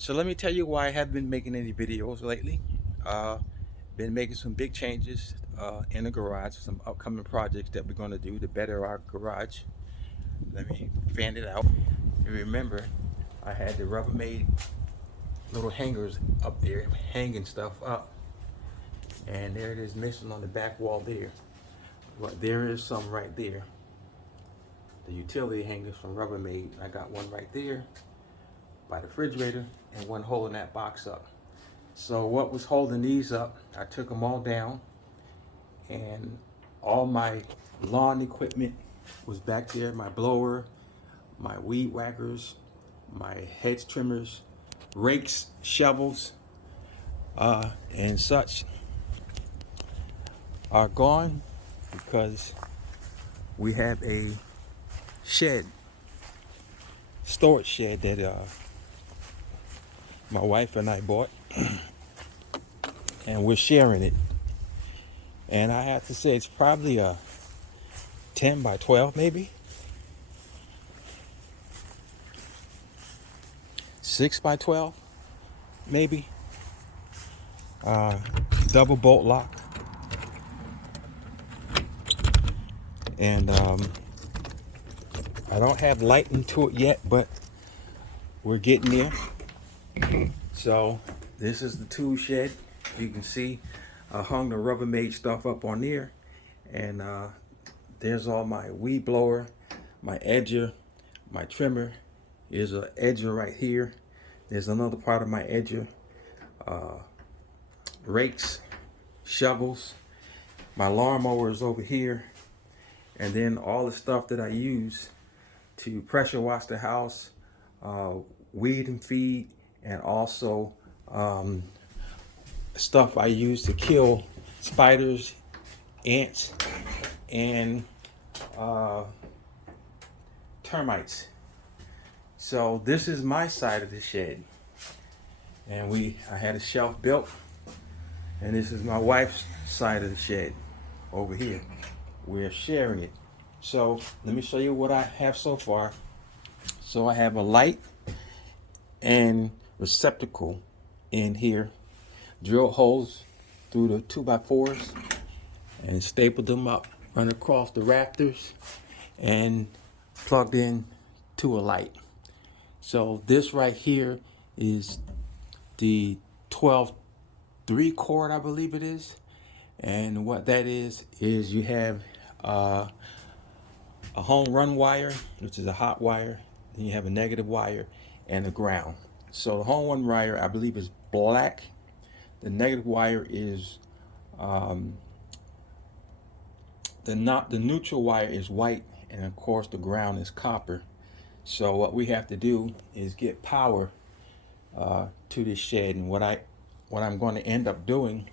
So let me tell you why I haven't been making any videos lately. Uh, been making some big changes in the garage, some upcoming projects that we're going to do to better our garage. Let me fan it out. You remember, I had the Rubbermaid little hangers up there, hanging stuff up, and there it is missing on the back wall there. But there is some right there. The utility hangers from Rubbermaid. I got one right there by the refrigerator and one holding that box up. So what was holding these up, I took them all down, and all my lawn equipment was back there. My blower, my weed whackers, my hedge trimmers, rakes, shovels, and such are gone because we have a shed, storage shed that my wife and I bought, and we're sharing it. And I have to say it's probably a 10 by 12 maybe, 6 by 12 maybe, double bolt lock. And I don't have lighting to it yet, but we're getting there. So this is the tool shed. You can see I hung the Rubbermaid stuff up on there, and there's all my weed blower, my edger, my trimmer. There's an edger right here. There's another part of my edger, rakes, shovels. My lawnmower is over here, and then all the stuff that I use to pressure wash the house, weed and feed, and also stuff I use to kill spiders, ants, and termites. So this is my side of the shed, and I had a shelf built, and this is my wife's side of the shed over here. We're sharing it. So let me show you what I have so far. So I have a light and receptacle in here, drill holes through the 2x4s and stapled them up, run across the rafters, and plugged in to a light. So this right here is the 12 3-cord, I believe it is. And what that is you have a home run wire, which is a hot wire. Then you have a negative wire and a ground. So the home run wire, I believe, is black. The negative wire is the neutral wire is white, and of course the ground is copper. So what we have to do is get power to this shed, and what I'm going to end up doing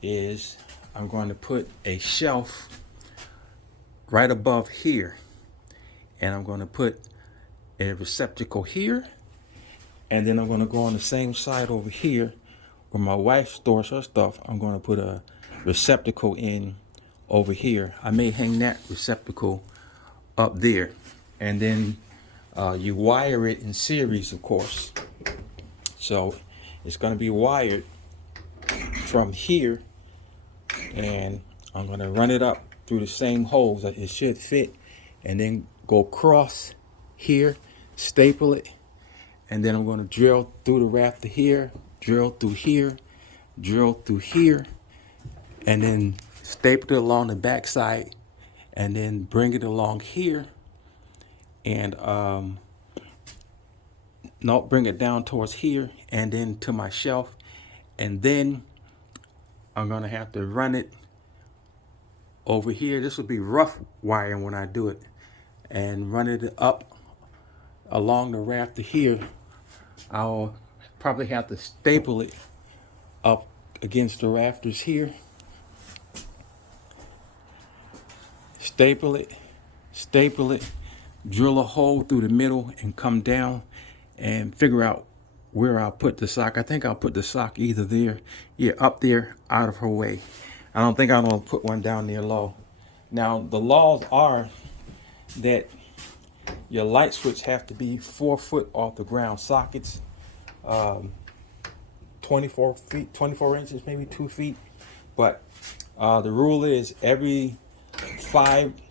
is I'm going to put a shelf right above here, and I'm going to put a receptacle here, and then I'm going to go on the same side over here where my wife stores her stuff. I'm going to put a receptacle in over here. I may hang that receptacle up there, and then you wire it in series, of course. So it's going to be wired from here, and I'm going to run it up through the same holes that it should fit, and then go across here, staple it, and then I'm going to drill through the rafter here, drill through here, drill through here, and then staple it along the back side, and then bring it along here, and bring it down towards here, and then to my shelf, and then I'm going to have to run it over here. This will be rough wiring when I do it, and run it up along the rafter here. I'll probably have to staple it up against the rafters here. Staple it, drill a hole through the middle and come down and figure out where I'll put the sock. I think I'll put the sock either there, yeah, up there out of her way. I don't think I'm gonna put one down there low. Now the laws are that your light switch have to be 4 foot off the ground. Sockets 24 feet, 24 inches, maybe 2 feet. But the rule is every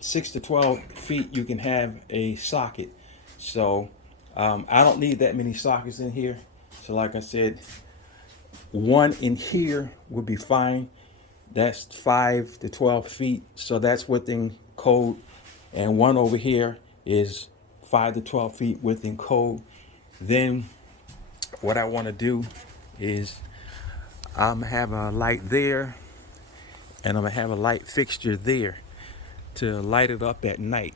6 to 12 feet you can have a socket. So I don't need that many sockets in here. So like I said, one in here would be fine. That's 5 to 12 feet. So that's within code. And one over here is 5 to 12 feet within code. Then what I want to do is I'm gonna have a light there, and I'm gonna have a light fixture there to light it up at night.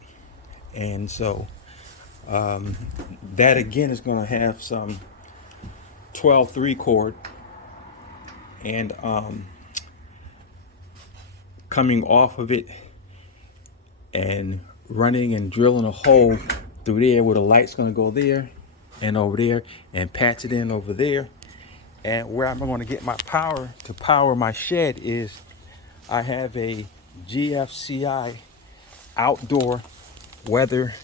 And so that again is gonna have some 12-3 cord, and coming off of it and running and drilling a hole through there where the light's gonna go there and over there, and patch it in over there. And where I'm going to get my power to power my shed is I have a GFCI outdoor weather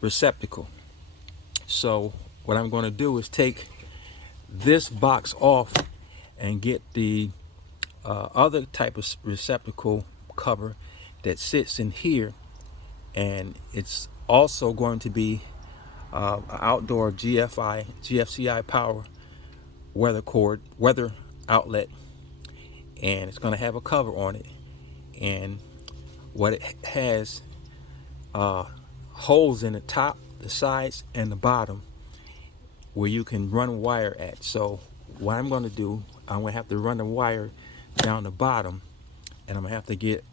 receptacle. So what I'm going to do is take this box off and get the other type of receptacle cover that sits in here, and it's also going to be outdoor GFCI power weather outlet, and it's going to have a cover on it. And what it has, holes in the top, the sides, and the bottom where you can run wire at. So what I'm going to do, I'm going to have to run the wire down the bottom, and I'm going to have to get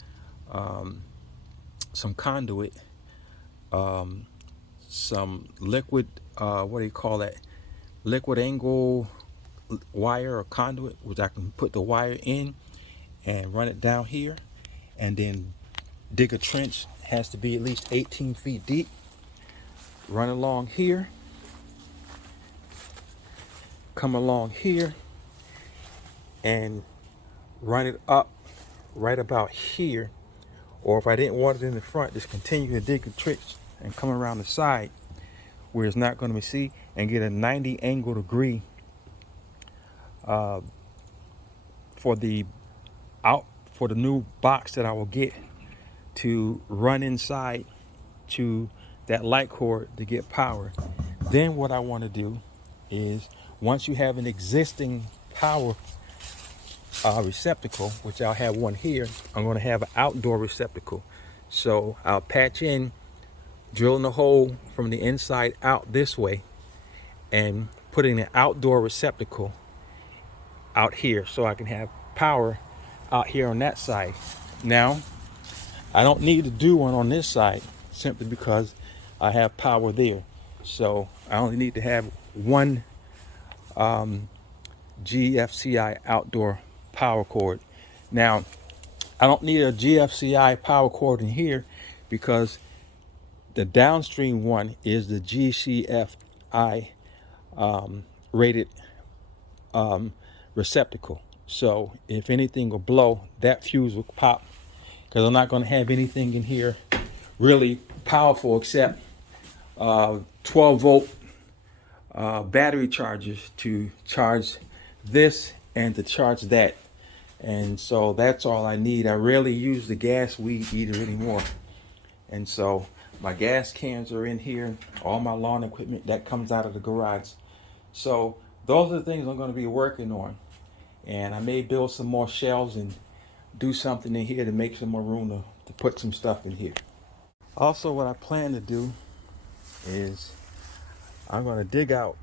some conduit, some liquid, what do you call that, liquid angle wire or conduit, which I can put the wire in and run it down here, and then dig a trench. It has to be at least 18 feet deep. Run along here, come along here, and run it up right about here. Or if I didn't want it in the front, just continue to dig a trench and come around the side where it's not going to be seen, and get a 90 angle degree for the new box that I will get to run inside to that light cord to get power. Then what I want to do is, once you have an existing power receptacle, which I'll have one here, I'm going to have an outdoor receptacle. So I'll patch in, drilling the hole from the inside out this way, and putting an outdoor receptacle out here so I can have power out here on that side. Now I don't need to do one on this side simply because I have power there. So I only need to have one GFCI outdoor power cord. Now I don't need a GFCI power cord in here because the downstream one is the GCFI rated receptacle. So if anything will blow, that fuse will pop, because I'm not going to have anything in here really powerful except 12-volt battery chargers to charge this and to charge that. And so that's all I need. I rarely use the gas weed eater anymore. And so my gas cans are in here, all my lawn equipment that comes out of the garage. So those are the things I'm going to be working on. And I may build some more shelves and do something in here to make some more room to put some stuff in here. Also, what I plan to do is I'm going to dig out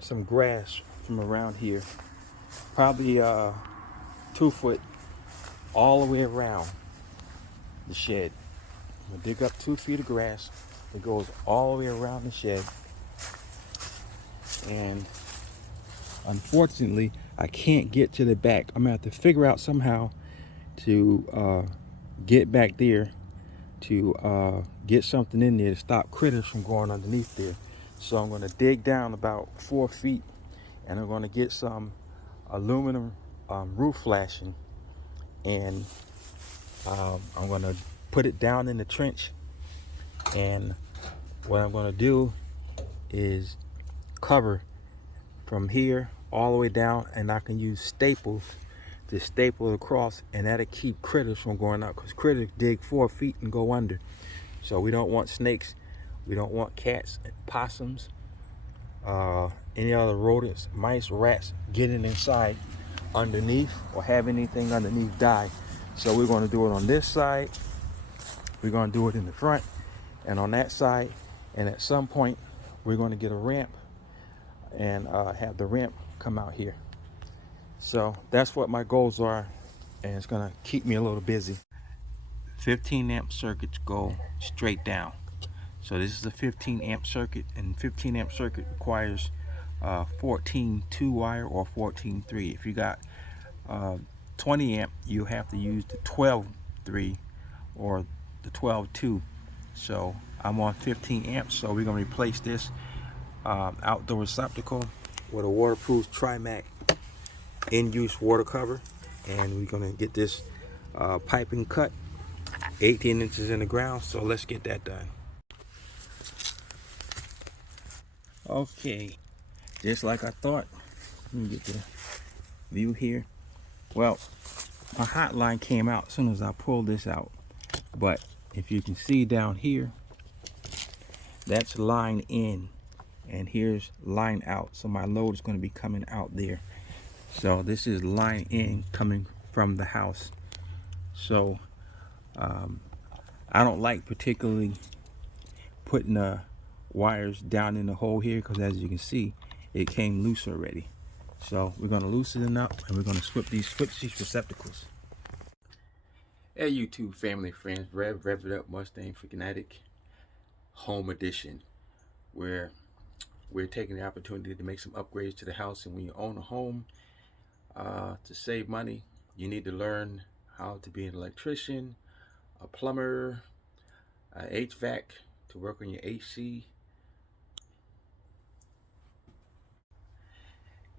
some grass from around here, probably 2 foot all the way around the shed. I'm going to dig up 2 feet of grass that goes all the way around the shed. And unfortunately, I can't get to the back. I'm going to have to figure out somehow to get back there to get something in there to stop critters from going underneath there. So I'm going to dig down about 4 feet, and I'm going to get some aluminum roof flashing, and I'm going to put it down in the trench. And what I'm going to do is cover from here all the way down, and I can use staples to staple it across, and that'll keep critters from going out, because critters dig 4 feet and go under. So we don't want snakes, we don't want cats, possums, any other rodents, mice, rats getting inside underneath or have anything underneath die. So we're going to do it on this side, we're going to do it in the front and on that side, and at some point we're going to get a ramp and have the ramp come out here. So that's what my goals are, and it's going to keep me a little busy. 15 amp circuits go straight down. So this is a 15 amp circuit, and 15 amp circuit requires 14 2-wire or 14 3. If you got 20 amp, you have to use the 12 3 or the 12 2. So I'm on 15 amps, so we're going to replace this outdoor receptacle with a waterproof Trimac in-use water cover, and we're going to get this piping cut 18 inches in the ground. So let's get that done. Okay, just like I thought. Let me get the view here. Well, my hotline came out as soon as I pulled this out, but if you can see down here, that's line in and here's line out. So my load is going to be coming out there. So this is line in coming from the house. So I don't like particularly putting the wires down in the hole here, because as you can see, it came loose already. So we're going to loosen it up, and we're going to switch these receptacles. Hey YouTube family, friends, Rev It Up Mustang Fanatic Home Edition, where we're taking the opportunity to make some upgrades to the house. And when you own a home, to save money, you need to learn how to be an electrician, a plumber, HVAC, to work on your AC.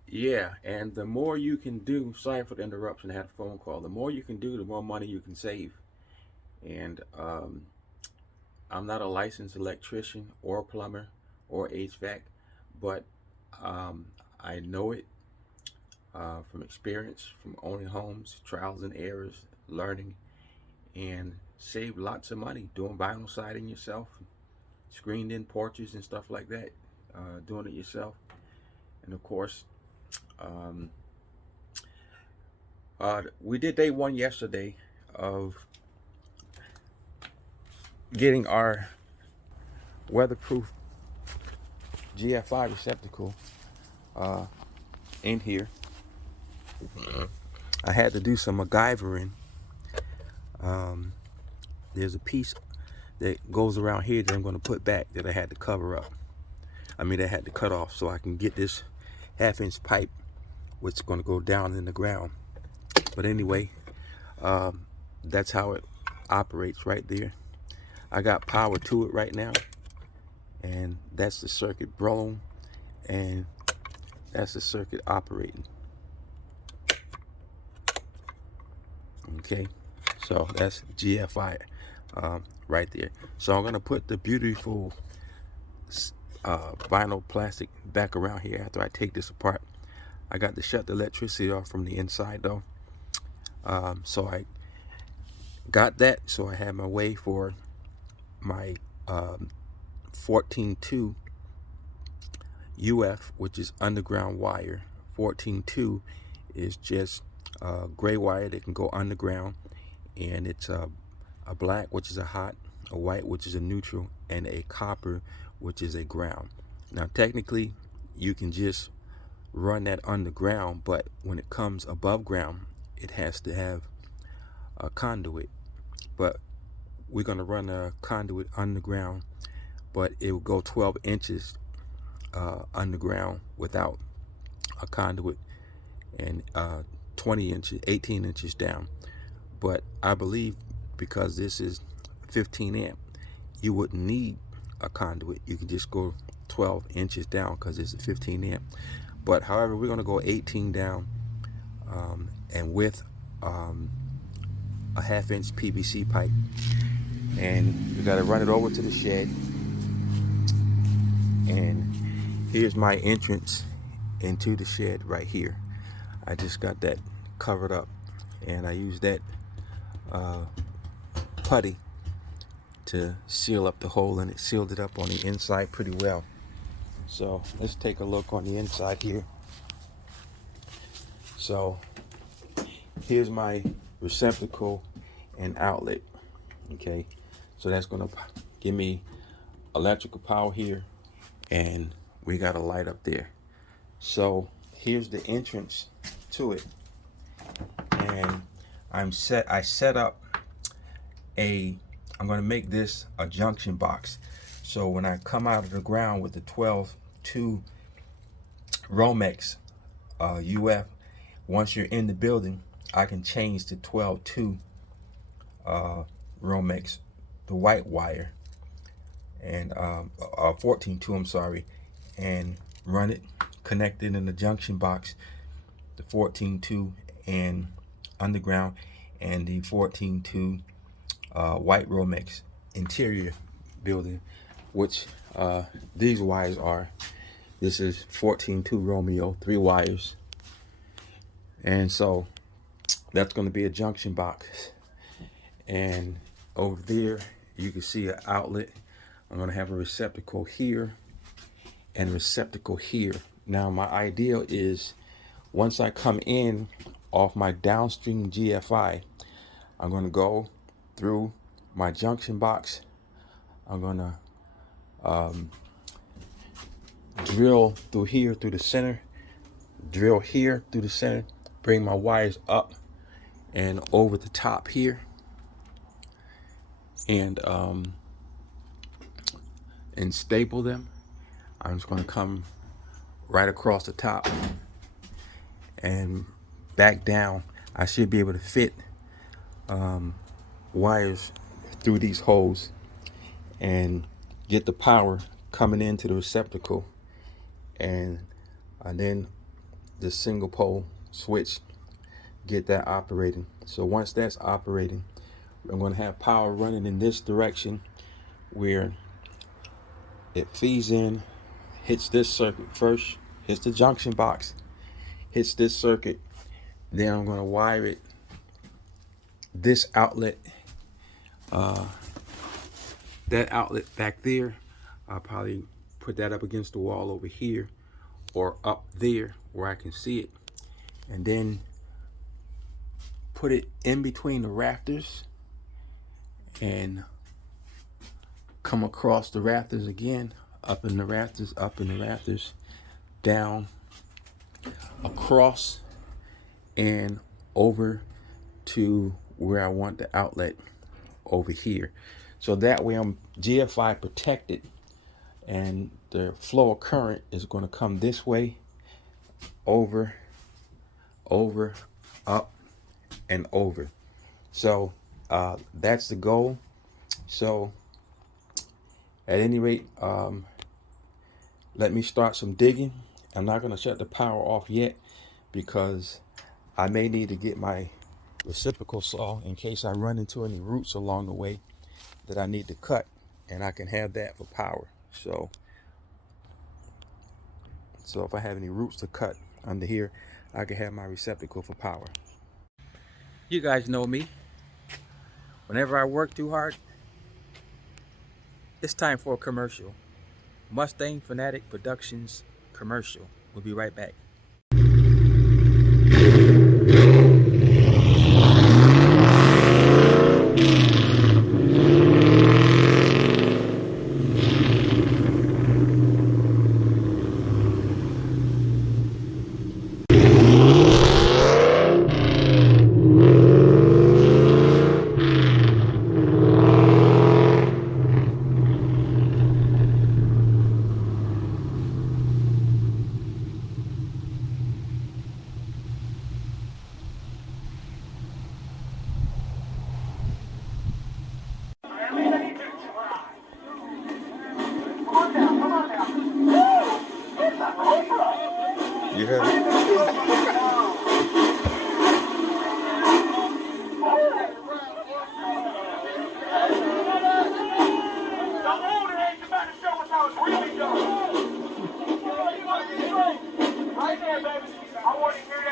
Yeah, and the more you can do, sorry for the interruption, I had a phone call. The more you can do, the more money you can save. And I'm not a licensed electrician or plumber or HVAC, but I know it from experience, from owning homes, trials and errors, learning, and save lots of money doing vinyl siding yourself, screened in porches and stuff like that, doing it yourself. And of course, we did day one yesterday of getting our weatherproof GFI receptacle in here. I had to do some MacGyvering. There's a piece that goes around here that I'm going to put back that I had to cover up. I had to cut off so I can get this 1/2-inch pipe, which is going to go down in the ground. But anyway, that's how it operates right there. I got power to it right now, and that's the circuit blown, and that's the circuit operating. Okay, so that's GFI right there. So I'm gonna put the beautiful vinyl plastic back around here after I take this apart. I got to shut the electricity off from the inside though. So I got that, so I have my way for my 14-2 UF, which is underground wire. 14-2 is just gray wire that can go underground, and it's a black, which is a hot, a white, which is a neutral, and a copper, which is a ground. Now technically you can just run that underground, but when it comes above ground, it has to have a conduit. But we're going to run a conduit underground, but it will go 12 inches underground without a conduit, and 20 inches, 18 inches down. But I believe because this is 15 amp, you wouldn't need a conduit. You can just go 12 inches down because it's a 15 amp. But however, we're going to go 18 down, and with a 1/2-inch PVC pipe, and we got to run it over to the shed. And here's my entrance into the shed right here. I just got that covered up, and I used that putty to seal up the hole, and it sealed it up on the inside pretty well. So let's take a look on the inside here. So here's my receptacle and outlet. Okay, so that's gonna give me electrical power here, and we got a light up there. So here's the entrance to it, and I set up I'm going to make this a junction box. So when I come out of the ground with the 12-2 Romex UF, once you're in the building, I can change to 12-2 Romex, the white wire, and 14-2, I'm sorry, and run it connected in the junction box, the 14-2 and underground, and the 14-2 white Romex interior building, which these wires are. This is 14-2 Romeo, 3 wires, and so that's going to be a junction box. And over there you can see an outlet. I'm going to have a receptacle here and a receptacle here. Now my idea is, once I come in off my downstream GFI, I'm going to go through my junction box. I'm going to drill through here, through the center, drill here through the center, bring my wires up and over the top here, and staple them. I'm just going to come right across the top and back down. I should be able to fit wires through these holes and get the power coming into the receptacle, and then the single pole switch, get that operating. So once that's operating, I'm going to have power running in this direction, where it feeds in, hits this circuit first, hits the junction box, hits this circuit, then I'm going to wire it, this outlet, that outlet back there. I'll probably put that up against the wall over here, or up there where I can see it, and then put it in between the rafters and come across the rafters again, up in the rafters, down, across, and over to where I want the outlet over here. So that way I'm GFI protected, and the flow of current is going to come this way, over, up, and over. So that's the goal. So at any rate, let me start some digging. I'm not going to shut the power off yet, because I may need to get my reciprocal saw in case I run into any roots along the way that I need to cut, and I can have that for power. So if I have any roots to cut under here, I can have my receptacle for power. You guys know me. Whenever I work too hard, it's time for a commercial. Mustang Fanatic Productions commercial. We'll be right back. You heard it? want to hear